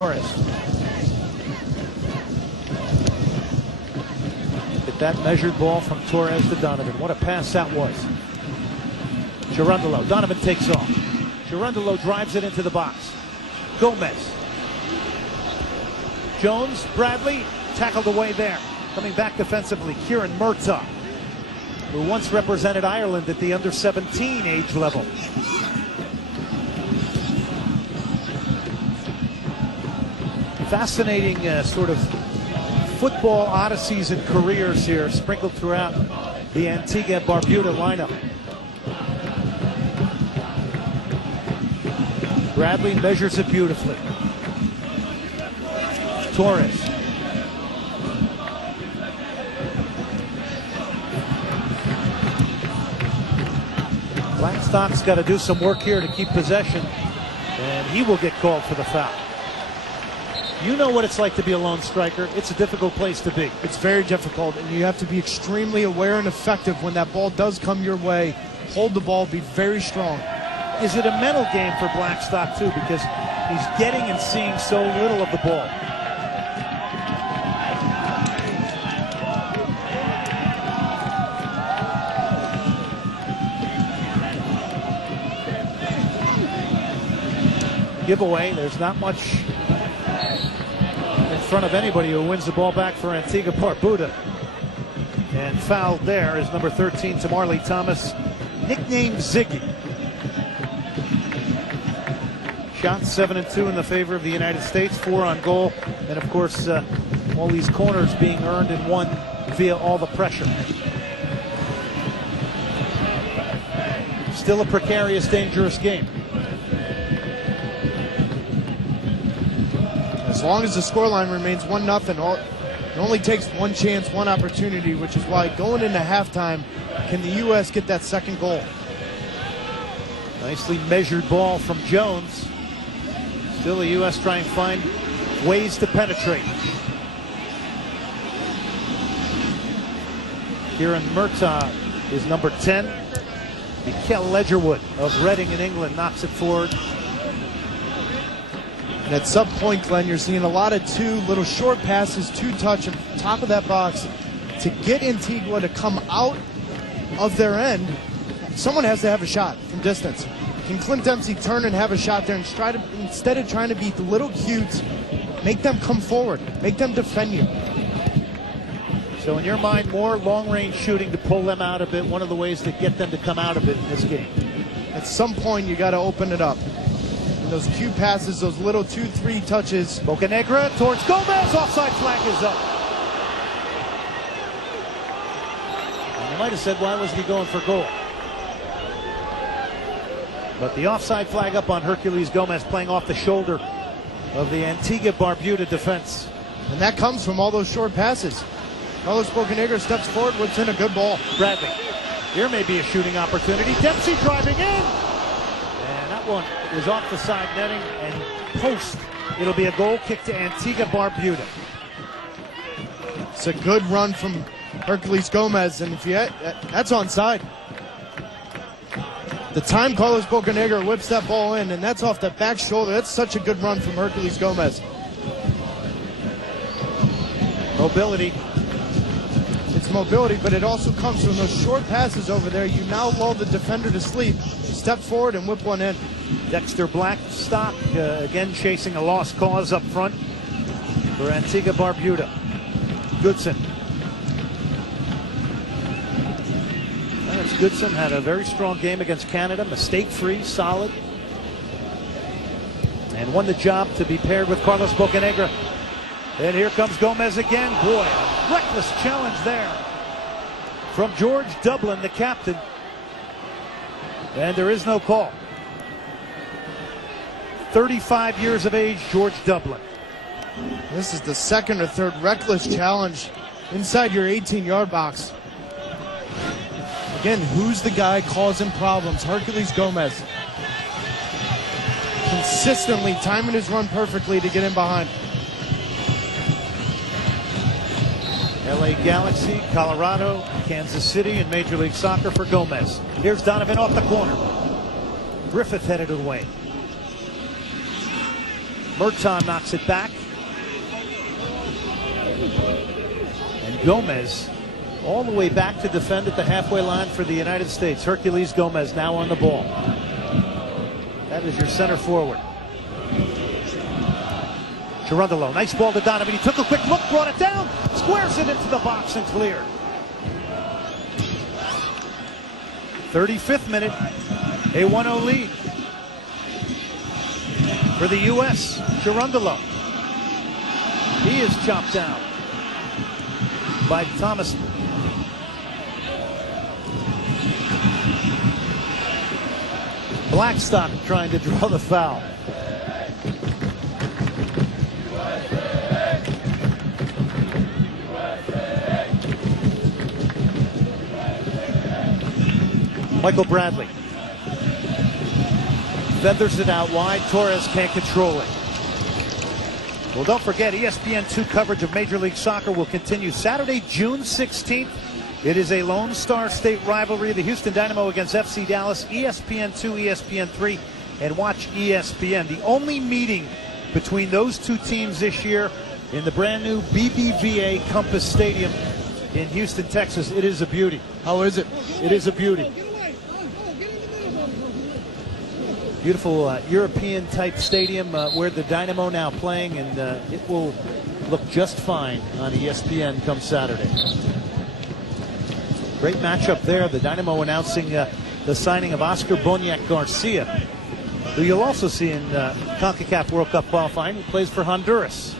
Get that measured ball from Torres to Donovan. What a pass that was. Gerundolo. Donovan takes off. Gerundolo drives it into the box. Gomez. Jones, Bradley, tackled away there. Coming back defensively, Kieran Murtaugh, who once represented Ireland at the under-17 age level. Fascinating sort of football odysseys and careers here, sprinkled throughout the Antigua Barbuda lineup. Bradley measures it beautifully. Torres. Blackstock's got to do some work here to keep possession, and he will get called for the foul. You know what it's like to be a lone striker. It's a difficult place to be. It's very difficult, and you have to be extremely aware and effective when that ball does come your way. Hold the ball, be very strong. Is it a mental game for Blackstock, too? Because he's getting and seeing so little of the ball. Giveaway. There's not much in front of anybody who wins the ball back for Antigua Barbuda. And fouled there is number 13, Tamarley Thomas, nicknamed Ziggy. Shots 7 and 2 in the favor of the United States, 4 on goal, and of course all these corners being earned and won via all the pressure. Still a precarious, dangerous game. As long as the scoreline remains 1-0, it only takes one chance, one opportunity, which is why going into halftime, can the U.S. get that second goal? Nicely measured ball from Jones. Still the U.S. trying to find ways to penetrate. Kieran Murtaugh is number 10. Mikel Ledgerwood of Reading in England knocks it forward. And at some point, Glenn, you're seeing a lot of little short passes, touch at the top of that box to get Antigua to come out of their end. Someone has to have a shot from distance. Can Clint Dempsey turn and have a shot there and try to, instead of trying to beat the little cutes, make them come forward, make them defend you? So in your mind, more long-range shooting to pull them out a bit, one of the ways to get them to come out of it in this game. At some point, you got to open it up. And those cute passes, those little 2-3 touches. Bocanegra towards Gomez, offside flag is up. And you might have said, why wasn't he going for goal? But the offside flag up on Herculez Gomez, playing off the shoulder of the Antigua Barbuda defense. And that comes from all those short passes. Carlos Bocanegra steps forward, whips in a good ball. Bradley. Here may be a shooting opportunity. Dempsey driving in. And that one is off the side netting and post. It'll be a goal kick to Antigua Barbuda. It's a good run from Herculez Gomez, and if you that's onside. The time Carlos Bocanegra whips that ball in, and that's off that back shoulder. That's such a good run from Herculez Gomez. Mobility. It's mobility, but it also comes from those short passes over there. You now lull the defender to sleep, step forward and whip one in. Dexter Blackstock again chasing a lost cause up front for Antigua Barbuda. Goodson. Goodson had a very strong game against Canada, mistake-free, solid, and won the job to be paired with Carlos Bocanegra. And here comes Gomez again. Boy, a reckless challenge there from George Dublin, the captain. And there is no call. 35 years of age, George Dublin. This is the second or third reckless challenge inside your 18-yard box. Again, who's the guy causing problems? Herculez Gomez. Consistently timing his run perfectly to get in behind. LA Galaxy, Colorado, Kansas City, and Major League Soccer for Gomez. Here's Donovan off the corner. Griffith headed away. Merton knocks it back. And Gomez all the way back to defend at the halfway line for the United States. Hercules Gomez now on the ball. That is your center forward. Cherundolo, nice ball to Donovan. He took a quick look, brought it down, squares it into the box and cleared. 35th minute, a 1-0 lead for the U.S. Cherundolo. He is chopped down by Thomas. Blackstock trying to draw the foul. Michael Bradley feathers it out wide. Torres can't control it. Well, don't forget, ESPN2 coverage of Major League Soccer will continue Saturday, June 16th. It is a Lone Star State rivalry. The Houston Dynamo against FC Dallas. ESPN2, ESPN3, and watch ESPN. The only meeting between those two teams this year in the brand new BBVA Compass Stadium in Houston, Texas. It is a beauty. How is it? It is a beauty. Beautiful European type stadium where the Dynamo now playing, and it will look just fine on ESPN come Saturday. Great matchup there. The Dynamo announcing the signing of Oscar Boniek Garcia, who you'll also see in CONCACAF World Cup qualifying. He plays for Honduras.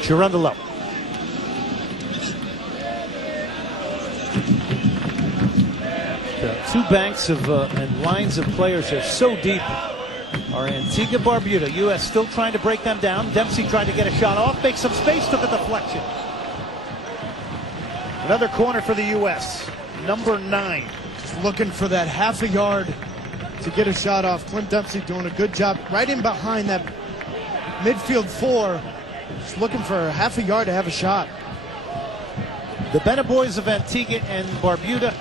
Cherundolo. Two banks of and lines of players are so deep are Antigua Barbuda. U.S. still trying to break them down. Dempsey tried to get a shot off, make some space, took a deflection. Another corner for the U.S. Number 9. Just looking for that half a yard to get a shot off. Clint Dempsey doing a good job right in behind that midfield 4. Just looking for half a yard to have a shot. The Bena boys of Antigua and Barbuda,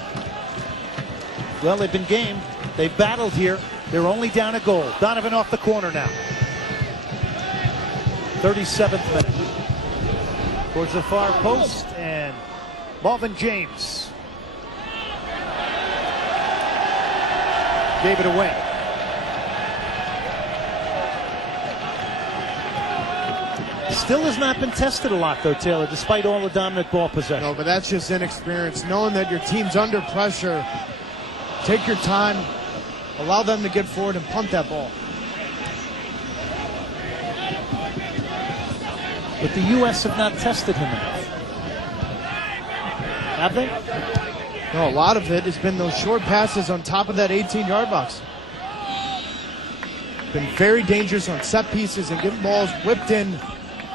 well, they've been game. They've battled here. They're only down a goal. Donovan off the corner now. 37th minute. Towards the far post, and Marvin James gave it away. Still has not been tested a lot, though, Taylor, despite all the dominant ball possession. No, but that's just inexperience. Knowing that your team's under pressure, take your time, allow them to get forward and punt that ball. But the U.S. have not tested him enough. Have they? No, a lot of it has been those short passes on top of that 18-yard box. Been very dangerous on set pieces and getting balls whipped in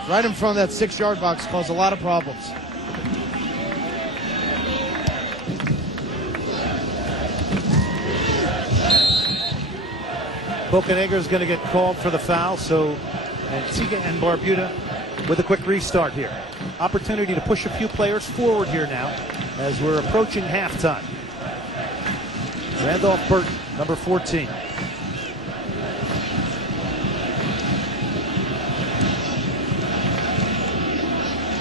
right in front of that 6-yard box, cause a lot of problems. Bocanegra is going to get called for the foul, so Antigua and Barbuda with a quick restart here. Opportunity to push a few players forward here now as we're approaching halftime. Randolph Burton, number 14.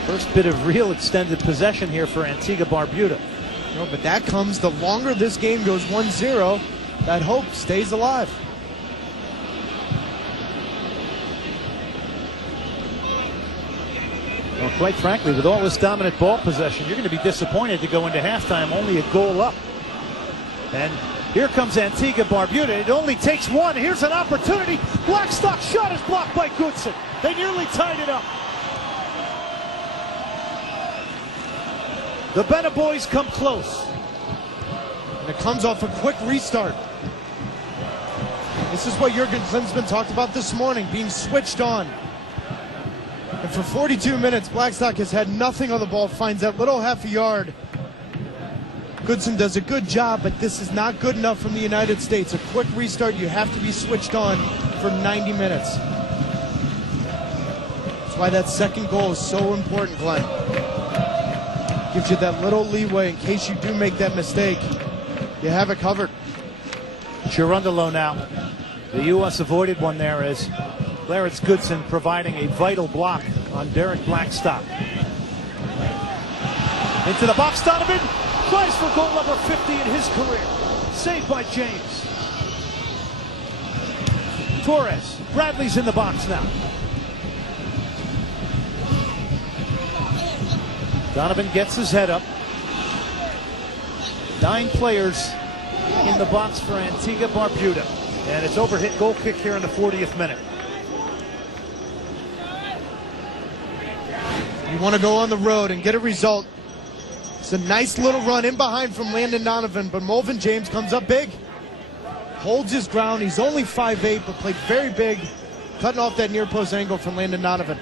First bit of real extended possession here for Antigua Barbuda. No, but that comes the longer this game goes 1-0, that hope stays alive. Well, quite frankly, with all this dominant ball possession, you're going to be disappointed to go into halftime only a goal up. And here comes Antigua Barbuda. It only takes one. Here's an opportunity. Blackstock shot is blocked by Goodson. They nearly tied it up. The Bena boys come close. And it comes off a quick restart. This is what Jurgen Klinsmann talked about this morning, being switched on. And for 42 minutes, Blackstock has had nothing on the ball, finds that little half a yard. Goodson does a good job, but this is not good enough from the United States. A quick restart, you have to be switched on for 90 minutes. That's why that second goal is so important, Glenn. Gives you that little leeway in case you do make that mistake. You have it covered. Cherundolo now. The U.S. avoided one there as Clarence Goodson providing a vital block on Derek Blackstock. Into the box, Donovan tries for goal number 50 in his career. Saved by James. Torres. Bradley's in the box now. Donovan gets his head up. 9 players in the box for Antigua Barbuda. And it's overhit goal kick here in the 40th minute. You want to go on the road and get a result. It's a nice little run in behind from Landon Donovan, but Mulvin James comes up big. Holds his ground. He's only 5'8", but played very big, cutting off that near post angle from Landon Donovan.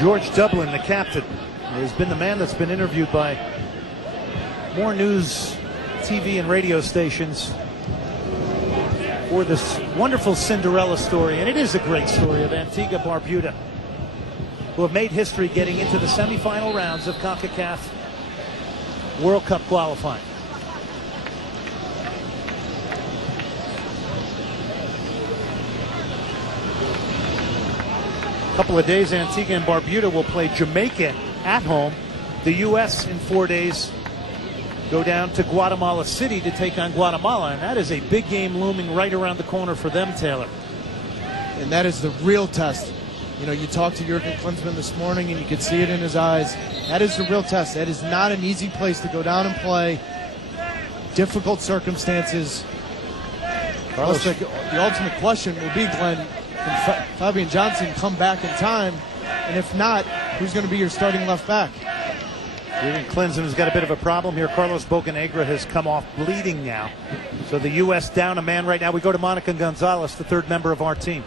George Dublin, the captain, has been the man that's been interviewed by more news, TV, and radio stations for this wonderful Cinderella story. And it is a great story of Antigua Barbuda, who have made history getting into the semifinal rounds of CONCACAF World Cup qualifying. A couple of days, Antigua and Barbuda will play Jamaica at home. The U.S. in 4 days go down to Guatemala City to take on Guatemala, and that is a big game looming right around the corner for them, Taylor. And that is the real test. You know, you talked to Jurgen Klinsmann this morning, and you could see it in his eyes. That is the real test. That is not an easy place to go down and play. Difficult circumstances. Carlos, the ultimate question will be, Glenn, can Fabian Johnson come back in time? And if not, who's going to be your starting left back? Jurgen Klinsmann has got a bit of a problem here. Carlos Bocanegra has come off bleeding now. So the U.S. down a man right now. We go to Monica Gonzalez, the 3rd member of our team.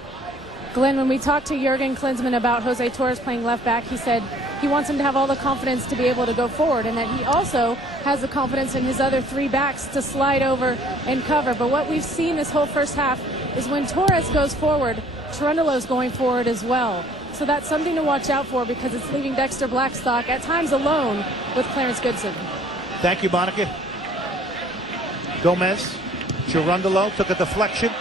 Glenn, when we talked to Jurgen Klinsmann about Jose Torres playing left back, he said he wants him to have all the confidence to be able to go forward, and that he also has the confidence in his other 3 backs to slide over and cover. But what we've seen this whole first half is when Torres goes forward, Cherundolo's going forward as well. So that's something to watch out for, because it's leaving Dexter Blackstock at times alone with Clarence Goodson. Thank you, Monica. Gomez. Cherundolo took a deflection.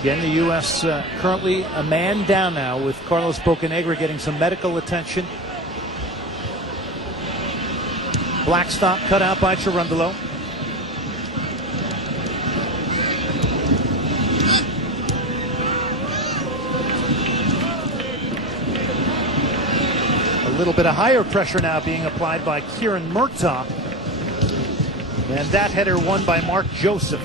Again, the U.S. currently a man down now, with Carlos Bocanegra getting some medical attention. Blackstock cut out by Cherundolo. A little bit of higher pressure now being applied by Kieran Murtaugh. And that header won by Mark Joseph.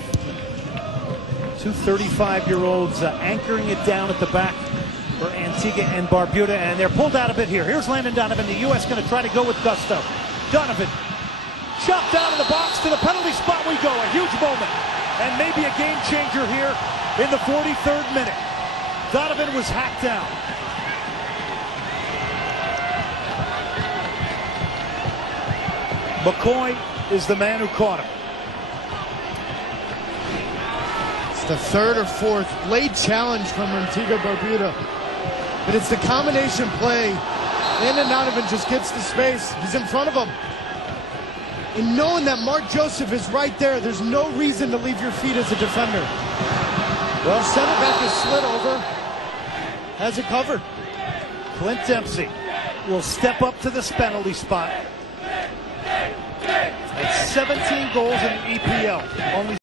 2 35-year-olds anchoring it down at the back for Antigua and Barbuda, and they're pulled out a bit here. Here's Landon Donovan. The U.S. going to try to go with gusto. Donovan chopped down in the box. To the penalty spot we go. A huge moment, and maybe a game changer here in the 43rd minute. Donovan was hacked down. McCoy is the man who caught him. The 3rd or 4th late challenge from Antigua Barbuda, but it's the combination play. Landon Donovan just gets the space. He's in front of him, and knowing that Mark Joseph is right there, there's no reason to leave your feet as a defender. Well, center back is slid over, has it covered. Clint Dempsey will step up to this penalty spot. It's 17 goals in the EPL. Only